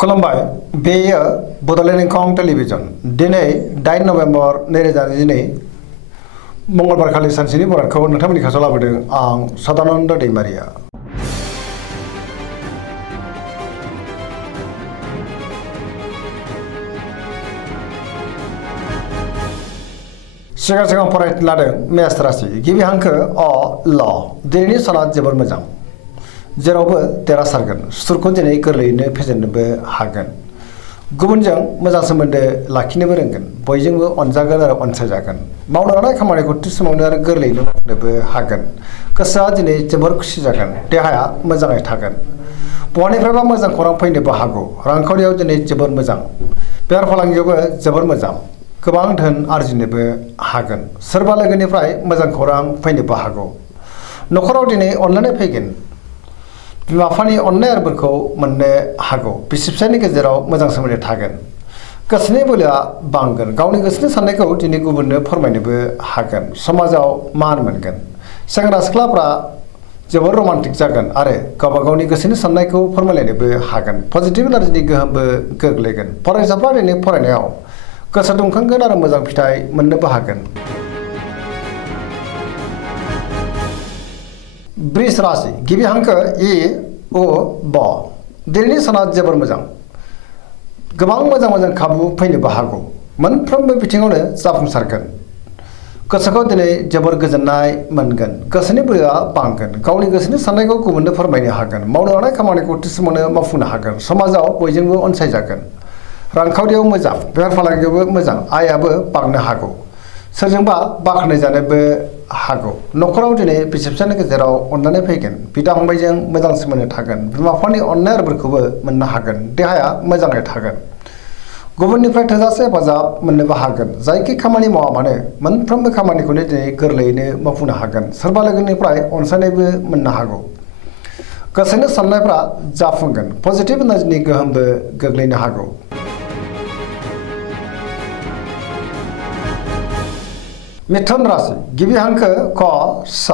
खुलुमबाय बेयो बड'लेण्ड इंखं टेलिभिजन दिनै 8 नभेम्बर 2022 मंगलबार खालि सानसेनि बरादखौ नोंथांमोननि खाथियाव लाबोदों आं सदानन्द दैमारिया। सिगां फरायनो लादों मेष राशि गिबि हांखो अ ल दिनैनि साना जोबोर मोजां जेरावबो देरहासारगोन सुथुरखौ दिनै गोरलैयैनो फेजेननोबो हागोन गुबुनजों मोजां सोमोन्दो लाखिनोबो रोंगोन बयजोंबो अनजागोन आरो अनसायजागोन मावनो लानाय खामानिखौ थि समावनो आरो गोरलैयैनो मावनोबो हागोन गोसोआ दिनै जोबोर खुसि जागोन देहाया मोजाङै थागोन बहानिफ्रायबा मोजां खौरां फैनोबो हागौ रांखावरियाव दिनै जोबोर मोजां बेफार फालांगियावबो जोबोर मोजां गोबां धोन आरजिनोबो हागोन सोरबा लोगोनिफ्राय मोजां खौरां फैनोबो हागौ न'खराव दिनै अनलायनाय फैगोन बिमा बिफानि अननाय आरोफोरखौ मोननो हागौ बिसि फिसायनि गेजेराव मोजां सोमोन्दो थागोन गोसोनि बोलोआ बांगोन गावनि गोसोनि साननायखौ दिनै गुबुननो फोरमायनोबो हागोन समाजाव मान मोनगोन सेंग्रा सिख्लाफ्रा जोबोर रमान्टिक जागोन आरो गावबा गावनि गोसोनि साननायखौ फोरमायलायनोबो हागोन पजिटिभ एनार्जिनि गोहोमबो गोग्लैगोन फरायसाफ्रा दिनै फरायनायाव गोसो दुंखांगोन आरो मोजां फिथाइ मोननोबो हागोन। वृष राशि गिबि हांखो इ उ ब दिनैनि साना जोबोर मोजां गोबां मोजां खाबु फैनोबो हागौ मोनफ्रोमबो बिथिङावनो जाफुंसारगोन गोसोखौ दिनै जोबोर गोजोननाय मोनगोन गोसोनि बोलोआ बांगोन गावनि गोसोनि साननायखौ गुबुननो फोरमायनो हागोन मावनो लानाय खामानिखौ थि समावनो मावफुंनो हागोन समाजाव बयजोंबो अनसायजागोन रांखावरियाव मोजां बेफार फालांगियावबो मोजां आयाबो बांनो हागौ सोरजोंबा बाख्नाय जानोबो हागौ न'खराव दिनै बिसि फिसानि गेजेराव अननानै फैगोन बिदा फंबायजों मोजां सोमोन्दो थागोन बिमा बिफानि अननाय आरोफोरखौबो मोननो हागोन देहाया मोजाङै थागोन गुबुननिफ्राय थोजासे हेफाजाब मोननोबो हागोन जायखि खामानि मावा मानो मोनफ्रोमबो खामानिखौनो दिनै गोरलैयैनो मावफुंनो हागोन सोरबा लोगोनिफ्राय अनसायनायबो मोननो हागौ गोसोनि साननायफ्रा जाफुंगोन पजिटिभ एनार्जिनि गोहोमबो गोग्लैनो हागौ। मिथुन राशि गिबि हांखो क स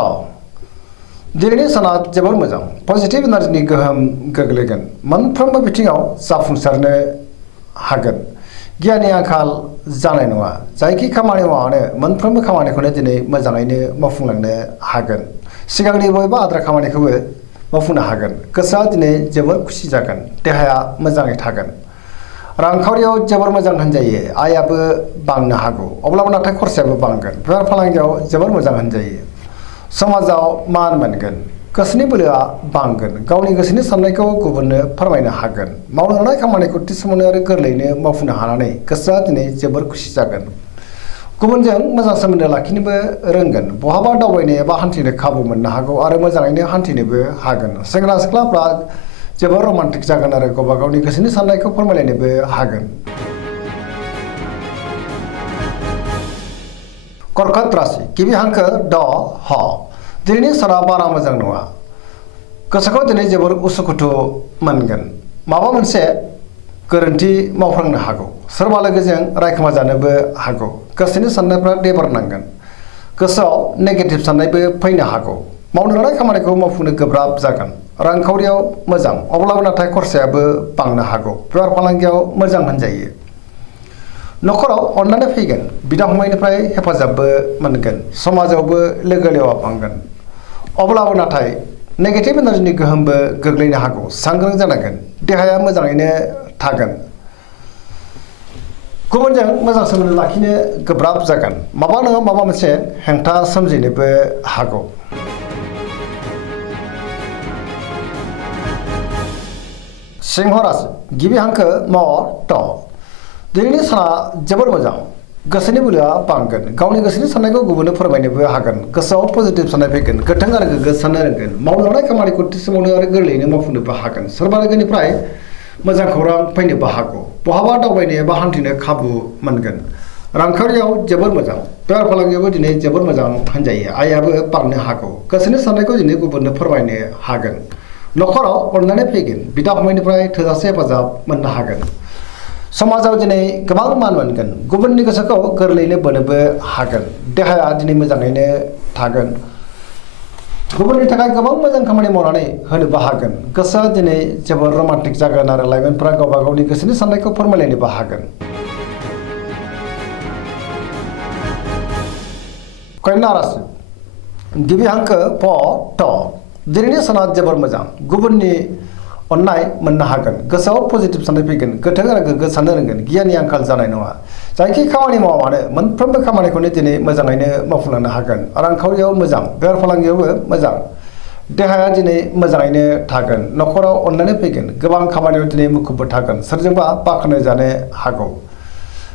दिनैनि साना जोबोर मोजां पजिटिभ एनार्जिनि गोहोम गोग्लैगोन मोनफ्रोमबो बिथिङाव जाफुंसारनो हागोन गियाननि आंखाल जानाय नङा जायखि खामानि मावानो मोनफ्रोमबो खामानिखौनो दिनै मोजाङैनो मावफुंलांनो हागोन सिगांनि बबेबा आद्रा खामानिखौबो मावफुंनो हागोन गोसोआ दिनै जोबोर खुसि जागोन देहाया मोजाङै थागोन रांखावरियाव जोबोर मोजां होनजायो आयाबो बांनो हागौ अब्लाबो नाथाय खरसायाबो बांगोन बेफार फालांगियाव जोबोर मोजां होनजायो समाजाव मान मोनगोन गोसोनि बोलोआ बांगोन गावनि गोसोनि साननायखौ गुबुननो फोरमायनो हागोन मावनो लानाय खामानिखौ थि समावनो आरो गोरलैयैनो मावफुंनो हानानै गोसोआ दिनै जोबोर खुसि जागोन गुबुनजों मोजां सोमोन्दो लाखिनोबो रोंगोन बहाबा दावबायनो एबा हान्थिनो खाबु मोननो हागौ आरो मोजाङैनो हान्थिनोबो हागोन सेंग्रा सिख्लाफ्रा जोबोर रमान्टिक जागोन आरो गावबा गावनि गोसोनि साननायखौ फोरमायलायनोबो हागोन। कर्कट राशि गिबि हांखो ड ह दिनैनि साना बारा मोजां नङा गोसोखौ दिनै जोबोर उसुखुथु मोनगोन माबा मोनसे गोरोन्थि मावफ्लांनो हागौ सोरबा लोगोजों रायखोमा जानोबो हागौ गोसोनि साननायफ्रा देबार नांगोन गोसोआव नेगेटिभ साननायबो फैनो हागौ मावनो लानाय खामानिखौ मावफुंनो गोब्राब जागोन रांखावरियाव मोजां अब्लाबो नाथाय खरसायाबो बांनो हागौ बेफार फालांगियाव मोजां होनजायो न'खराव अननानै फैगोन बिदा फंबायनिफ्राय हेफाजाबबो मोनगोन समाजावबो लोगो लेवा बांगोन अब्लाबो नाथाय नेगेटिभ एनार्जिनि गोहोमबो गोग्लैनो हागौ सांग्रां जानांगोन देहाया मोजाङैनो थागोन गुबुनजों मोजां सोमोन्दो लाखिनो गोब्राब जागोन माबा नङा माबा मोनसे हेंथा सोमजिनोबो हागौ। सिंह राशि गिबि हांखो म ट दिनैनि साना जोबोर मोजां गोसोनि बोलोआ बांगोन गावनि गोसोनि साननायखौ गुबुननो फोरमायनोबो हागोन गोसोआव पजिटिभ साननाय फैगोन गोथों आरो गोग्गो साननो रोंगोन मावनो लानाय खामानिखौ थि समावनो आरो गोरलैयैनो मावफुंनोबो हागोन सोरबा लोगोनिफ्राय मोजां खौरां फैनोबो हागौ बहाबा दावबायनो एबा हान्थिनो खाबु मोनगोन रांखावरियाव जोबोर मोजां बेफार फालांगियावबो दिनै जोबोर मोजां होनजायो आयाबो बांनो हागौ गोसोनि साननायखौ दिनै गुबुननो फोरमायनो हागोन न'खराव अननानै फैगोन बिदा फंबायनिफ्राय थोजासे हेफाजाब मोननो हागोन समाजाव दिनै गोबां मान मोनगोन गुबुननि गोसोखौ गोरलैयैनो बोनोबो हागोन देहाया दिनै मोजाङैनो थागोन गुबुननि थाखाय गोबां मोजां खामानि मावनानै होनोबो हागोन गोसोआ दिनै जोबोर रमान्टिक जागोन आरो लाइमोनफोरा गावबा गावनि गोसोनि साननायखौ फोरमायलायनोबो हागोन। कन्या राशि गिबि हांखो प ट दिनैनि साना जोबोर मोजां गुबुननि अननाय मोननो हागोन गोसोआव पजिटिभ साननाय फैगोन गोथों आरो गोग्गो साननो रोंगोन गियाननि आंखाल जानाय नङा जायखि खामानि मावा मानो मोनफ्रोमबो खामानिखौनो दिनै मोजाङैनो मावफुंलांनो हागोन रांखावरियाव मोजां बेफार फालांगियावबो मोजां देहाया दिनै मोजाङैनो थागोन न'खराव अनलायनाय फैगोन गोबां खामानियाव दिनै मुखुबबो थागोन सोरजोंबा बाख्नाय जानो हागौ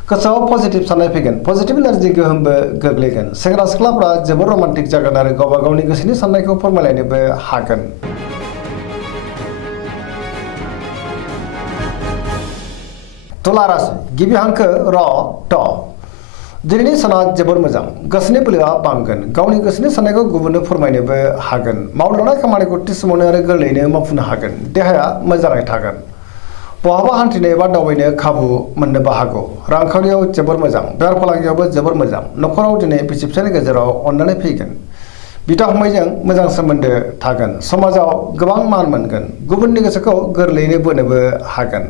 गोसोआव पजिटिभ साननाय फैगोन पजिटिभ एनार्जि गोहोमबो गोग्लैगोन सेंग्रा सिख्लाफ्रा जोबोर रमान्टिक जागोन आरो गावबा गावनि गोसोनि साननायखौ फोरमायलायनोबो हागोन। तुला राशि गिबि हांखो र ट दिनैनि साना जोबोर मोजां गोसोनि बोलोआ बांगोन गावनि गोसोनि साननायखौ गुबुननो फोरमायनोबो हागोन मावनो लानाय खामानिखौ थि समावनो आरो गोरलैयैनो मावफुंनो हागोन देहाया मोजाङै थागोन बहाबा हान्थिनो एबा दावबायनो खाबु मोननोबो हागौ रांखावरियाव जोबोर मोजां बेफार फालांगियावबो जोबोर मोजां न'खराव दिनै बिसि फिसायनि गेजेराव अननानै फैगोन बिदा फंबायजों मोजां सोमोन्दो थागोन समाजाव गोबां मान मोनगोन गुबुननि गोसोखौ गोरलैयैनो बोनोबो हागोन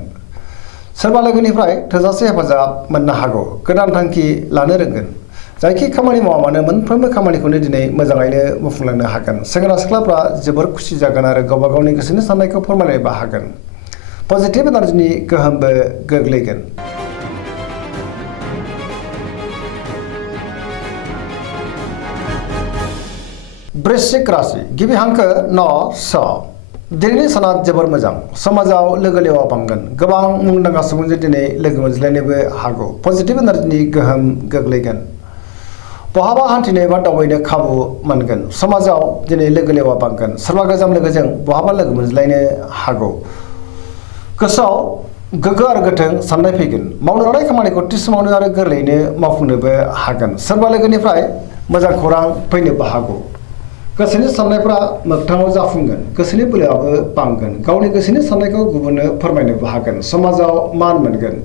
सोरबा लोगोनिफ्राय थोजासे हेफाजाब मोननो हागौ गोदान थांखि लानो रोंगोन जायखि खामानि मावा मानो मोनफ्रोमबो खामानिखौनो दिनै मोजाङैनो मावफुंलांनो हागोन सेंग्रा सिख्लाफ्रा जोबोर खुसि जागोन आरो गावबा गावनि गोसोनि साननायखौ फोरमायनोबो हागोन पजिटिभ एनार्जिनि गोहोमबो गोग्लैगोन। वृश्चिक राशि गिबि हांखो न स दिनैनि साना जोबोर मोजां समाजाव लोगो लेवा बांगोन गोबां मुंदांखा सुबुंजों दिनै लोगो मोनज्लायनोबो हागौ पजिटिभ एनार्जिनि गोहोम गोग्लैगोन बहाबा हान्थिनो एबा दावबायनो खाबु मोनगोन समाजाव दिनै लोगो लेवा बांगोन सोरबा गोजाम लोगोजों बहाबा लोगो मोनज्लायनो हागौ गोसोआव गोग्गो आरो गोथों साननाय फैगोन मावनो लानाय खामानिखौ थि समावनो आरो गोरलैयैनो मावफुंनोबो हागोन सोरबा लोगोनिफ्राय मोजां खौरां फैनोबो हागौ गोसोनि साननायफ्रा मोगथाङाव जाफुंगोन गोसोनि बोलोआबो बांगोन गावनि गोसोनि साननायखौ गुबुननो फोरमायनोबो हागोन समाजाव मान मोनगोन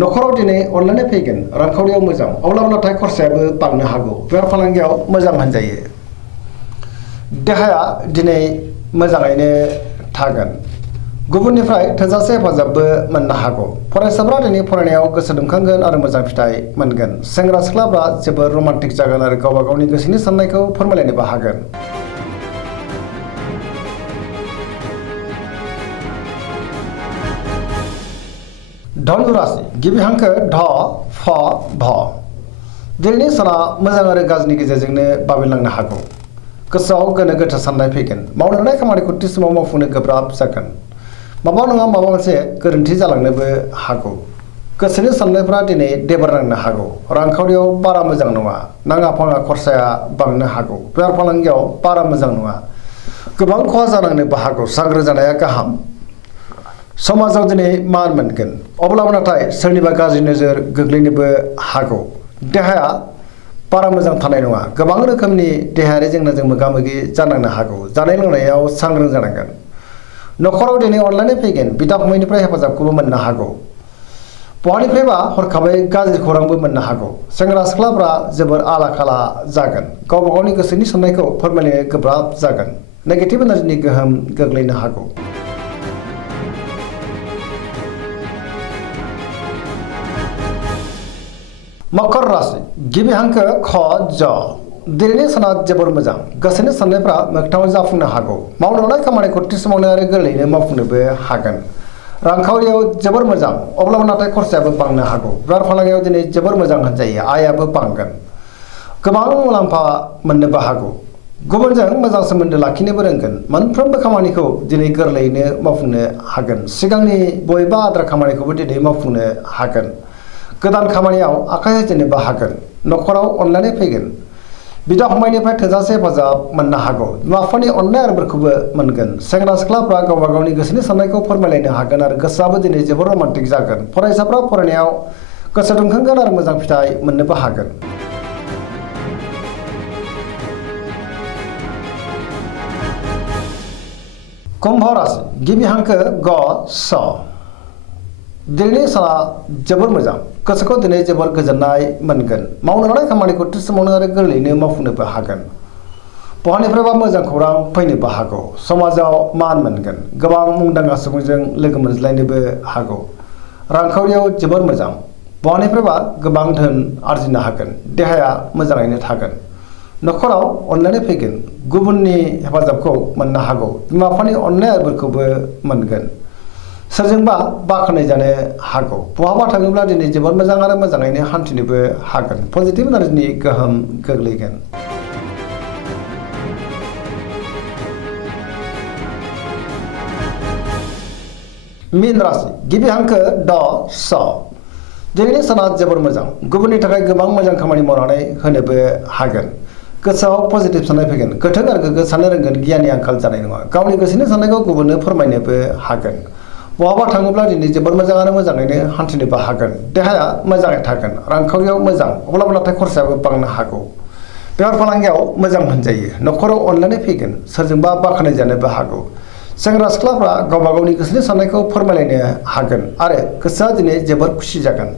न'खराव दिनै अनलायनाय फैगोन रांखावरियाव मोजां अब्लाबो नाथाय खरसायाबो बांनो हागौ बेफार फालांगियाव मोजां होनजायो देहाया दिनै मोजाङैनो थागोन गुबुननिफ्राय थोजासे हेफाजाबबो मोननो हागौ फरायसाफ्रा दिनै फरायनायाव गोसो दुंखांगोन आरो मोजां फिथाइ मोनगोन सेंग्रा सिख्लाफ्रा जोबोर रमान्टिक जागोन आरो गावबा गावनि गोसोनि साननायखौ फोरमायलायनोबो हागोन। धनु राशि गिबि हांखो ढ फ भ दिनैनि साना मोजां आरो गाज्रिनि गेजेरजोंनो बाबेनलांनो हागौ गोसोआव गोनो गोथो साननाय फैगोन मावनो लानाय खामानिखौ थि समाव मावफुंनो गोब्राब जागोन माबा नङा माबा मोनसे गोरोन्थि जालांनोबो हागौ गोसोनि साननायफ्रा दिनै देबार नांनो हागौ रांखावरियाव बारा मोजां नङा नाङा फाङा खरसाया बांनो हागौ बेफार फालांगियाव बारा मोजां नङा गोबां खहा जानांनोबो हागौ सांग्रां जानाया गाहाम समाजाव दिनै मान मोनगोन अब्लाबो नाथाय सोरनिबा गाज्रि नोजोर गोग्लैनोबो हागौ देहाया बारा मोजां थानाय नङा गोबां रोखोमनि देहायारि जेंनाजों मोगा मोगि जानांनो हागौ जानाय लोंनायाव सांग्रां जानांगोन न'खराव दिनै अनलायनाय फैगोन बिदा फंबायनिफ्राय हेफाजाबखौबो मोननो हागौ बहानिफ्रायबा हरखाबै गाज्रि खौरांबो मोननो हागौ सेंग्रा सिख्लाफ्रा जोबोर आला खाला जागोन गावबा गावनि गोसोनि साननायखौ फोरमायनो गोब्राब जागोन नेगेटिभ एनार्जिनि गोहोम गोग्लैनो हागौ। मकर राशि गिबि हांखो ख ज दिनैनि साना जोबोर मोजां गोसोनि साननायफ्रा मोगथाङाव जाफुंनो हागौ मावनो लानाय खामानिखौ थि समावनो आरो गोरलैयैनो मावफुंनोबो हागोन रांखावरियाव जोबोर मोजां अब्लाबो नाथाय खरसायाबो बांनो हागौ बेफार फालांगियाव दिनै जोबोर मोजां होनजायो आयाबो बांगोन गोबां मुलाम्फा मोननोबो हागौ गुबुनजों मोजां सोमोन्दो लाखिनोबो रोंगोन मोनफ्रोमबो खामानिखौ दिनै गोरलैयैनो मावफुंनो हागोन सिगांनि बबेबा आद्रा खामानिखौबो दिनै मावफुंनो हागोन गोदान खामानियाव आखाइ होजेननोबो हागोन न'खराव अनलायनाय फैगोन बिदा फंबायनिफ्राय थोजासे हेफाजाब मोननो हागौ बिमा बिफानि अननाय आरो बोरखौबो मोनगोन सेंग्रा सिख्लाफ्रा गावबा गावनि गोसोनि साननायखौ फोरमायलायनो हागोन आरो गोसोआबो दिनै जोबोर रमान्टिक जागोन फरायसाफ्रा फरायनायाव गोसो दुंखांगोन आरो मोजां फिथाइ मोननोबो हागोन। कुम्भ राशि गिबि हांखो ग स दिनैनि साना जोबोर मोजां गोसोखौ दिनै जोबोर गोजोननाय मोनगोन मावनो लानाय खामानिखौ थि समावनो आरो गोरलैयैनो मावफुंनोबो हागोन बहानिफ्रायबा मोजां खौरां फैनोबो हागौ समाजाव मान मोनगोन गोबां मुंदांखा सुबुंजों लोगो मोनज्लायनोबो हागौ रांखावरियाव जोबोर मोजां बहानिफ्रायबा गोबां धोन आरजिनो हागोन देहाया मोजाङैनो थागोन नखराव अनलायनाय फैगोन गुबुननि हेफाजाबखौ मोननो हागौ बिमा बिफानि अननाय आरोफोरखौबो मोनगोन सोरजोंबा बाख्नाय जानो हागौ बहाबा थाङोब्ला दिनै जोबोर मोजां आरो मोजाङैनो हान्थिनोबो हागोन पजिटिभ एनार्जिनि गोहोम गोग्लैगोन मीन राशि गिबि हांखो ड स दिनैनि साना जोबोर मोजां गुबुननि थाखाय गोबां मोजां खामानि मावनानै होनोबो हागोन गोसोआव पजिटिभ साननाय फैगोन गोथों आरो गोग्गो साननो रोंगोन गियाननि आंखाल जानाय नङा गावनि गोसोनि साननायखौ गुबुननो फोरमायनोबो हागोन बहाबा थाङोब्ला दिनै जोबोर मोजां आरो मोजाङैनो हान्थिनोबो हागोन देहाया मोजाङै थागोन रांखावरियाव मोजां अब्लाबो नाथाय खरसायाबो बांनो हागौ बेफार फालांगियाव मोजां होनजायो नखराव अनलायनाय फैगोन सोरजोंबा बाख्नाय जानोबो हागौ सेंग्रा सिख्लाफ्रा गावबा गावनि गोसोनि साननायखौ फोरमायलायनो हागोन आरो गोसोआ दिनै जोबोर खुसि जागोन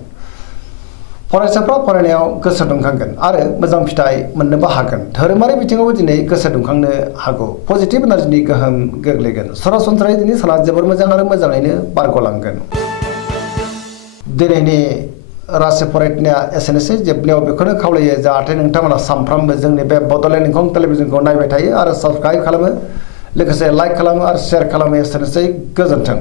फरायसाफ्रा फरायनायाव गोसो दुंखांगोन आरो मोजां फिथाइ मोननोबो हागोन धोरोमारि बिथिङावबो दिनै गोसो दुंखांनो हागौ पजिटिभ एनार्जिनि गोहोम गोग्लैगोन सरासनस्रायै दिनै साना जोबोर मोजां आरो मोजाङैनो बारग'लांगोन दिनैनि राशि फरायनाया एसेनोसै जोबनायाव बेखौनो खावलायो जाहाथे नोंथांमोना सानफ्रामबो जोंनि बे बड'लेण्ड इंखं टेलिभिजनखौ नायबाय थायो आरो साबस्क्राइब खालामो लोगोसे लाइक खालामो आरो शेयार खालामो एसेनोसै गोजोन्थों